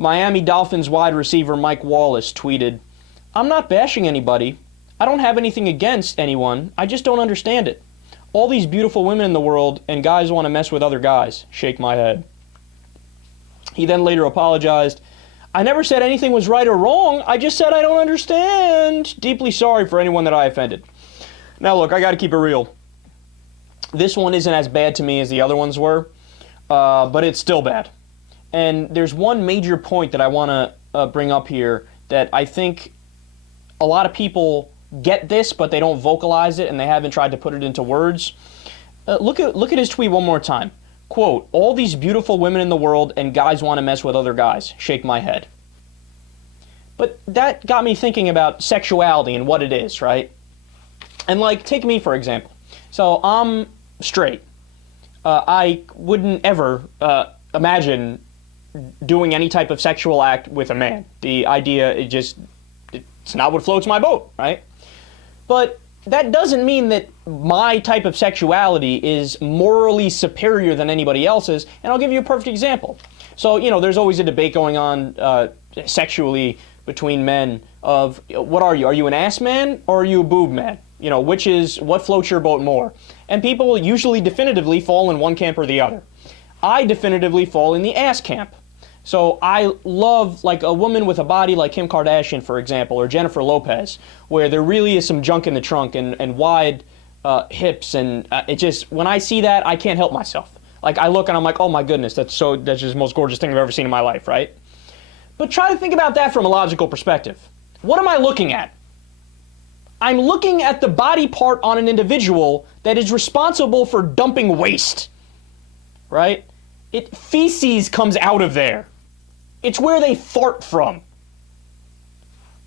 Miami Dolphins wide receiver Mike Wallace tweeted, "I'm not bashing anybody. I don't have anything against anyone. I just don't understand it. All these beautiful women in the world and guys want to mess with other guys. Shake my head." He then later apologized. "I never said anything was right or wrong. I just said I don't understand. Deeply sorry for anyone that I offended." Now look, I got to keep it real. This one isn't as bad to me as the other ones were, but it's still bad. And there's one major point that I want to bring up here that I think a lot of people get this, but they don't vocalize it and they haven't tried to put it into words. Look at his tweet one more time. Quote, "All these beautiful women in the world and guys want to mess with other guys. Shake my head." But that got me thinking about sexuality and what it is, right? And like, take me for example. So I'm straight. I wouldn't ever imagine doing any type of sexual act with a man. The idea, it's not what floats my boat, right? But that doesn't mean that my type of sexuality is morally superior than anybody else's, and I'll give you a perfect example. So, there's always a debate going on sexually between men of, what are you? Are you an ass man or are you a boob man? What floats your boat more? And people usually definitively fall in one camp or the other. I definitively fall in the ass camp. So I love like a woman with a body like Kim Kardashian, for example, or Jennifer Lopez, where there really is some junk in the trunk and wide hips, and when I see that, I can't help myself. Like I look and I'm like, oh my goodness, that's just the most gorgeous thing I've ever seen in my life, right? But try to think about that from a logical perspective. What am I looking at? I'm looking at the body part on an individual that is responsible for dumping waste, right? Feces comes out of there. It's where they fart from.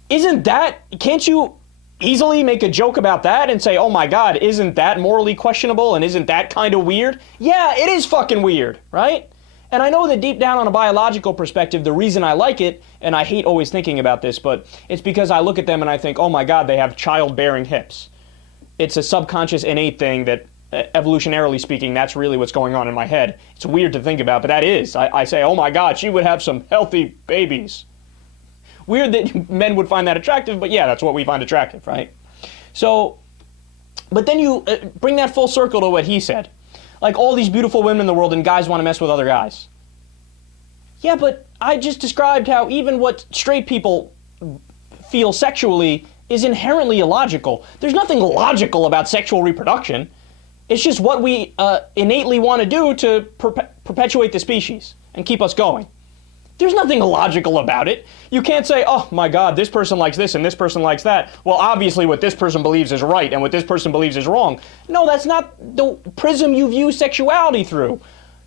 Can't you easily make a joke about that and say, oh my God, isn't that morally questionable and isn't that kind of weird? Yeah, it is fucking weird, right? And I know that deep down on a biological perspective, the reason I like it, and I hate always thinking about this, but it's because I look at them and I think, oh my God, they have childbearing hips. It's a subconscious innate thing that evolutionarily speaking, that's really what's going on in my head. It's weird to think about, but that is. I say, oh my God, she would have some healthy babies. Weird that men would find that attractive, but yeah, that's what we find attractive, right? So, but then you bring that full circle to what he said. Like all these beautiful women in the world and guys want to mess with other guys. Yeah, but I just described how even what straight people feel sexually is inherently illogical. There's nothing logical about sexual reproduction. It's just what we innately want to do to perpetuate the species and keep us going. There's nothing illogical about it. You can't say, oh my God, this person likes this and this person likes that. Well, obviously what this person believes is right and what this person believes is wrong. No, that's not the prism you view sexuality through.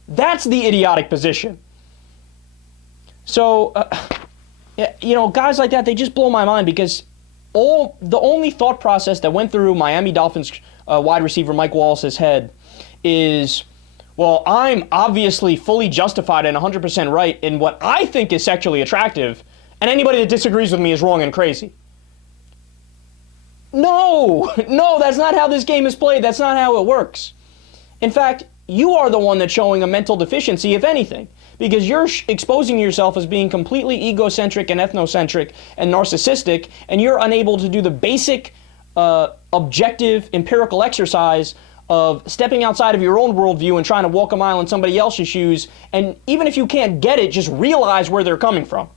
That's the idiotic position. So, guys like that, they just blow my mind because the only thought process that went through Miami Dolphins wide receiver Mike Wallace's head is, well, I'm obviously fully justified and 100% right in what I think is sexually attractive, and anybody that disagrees with me is wrong and crazy. No, that's not how this game is played. That's not how it works. In fact, you are the one that's showing a mental deficiency, if anything, because you're exposing yourself as being completely egocentric and ethnocentric and narcissistic, and you're unable to do the basic objective empirical exercise of stepping outside of your own worldview and trying to walk a mile in somebody else's shoes, and even if you can't get it, just realize where they're coming from.